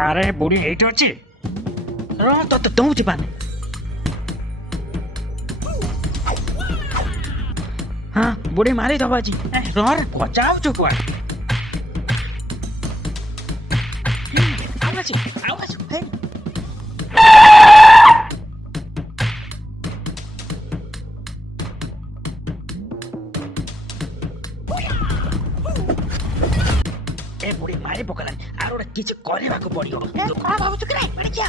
अरे बुढ़ी एठी अछि रह तो दउछि पानी। हाँ बुढ़ी मारी दबा जी रह बचाव चुप आवाज हे ए बुढ़ी मारी पकलानी आर ओडे किछ करेबाको पड़ियो तू कोन भाबुछु कि नै मारी क्या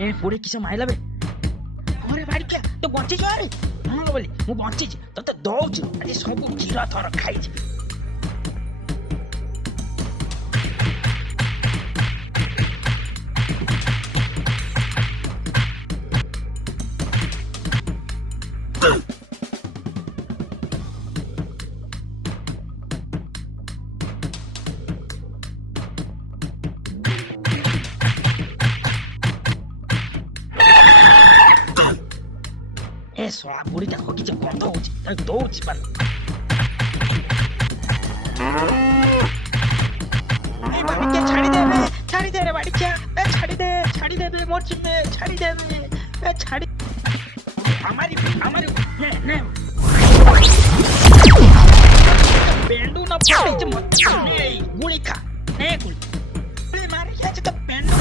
ए बुढ़ी किछ माइला बे अरे मारी क्या तो बंची जा रे हां बोली मु बंची तते दउछु आज सब खीरा थर खाइ छी। ए सोला बुढ़ी देखो कि गंध होची ताक दौची पानी ए बाड़ी के छाड़ी दे रे बाड़ी के ए छाड़ी दे बे मोर चिन्ने छाड़ी दे बे ए छाड़ी हमारी ने पेंडू ना पड़े जे मत नहीं गुली खा ए गुली मारे क्या तो पेंडू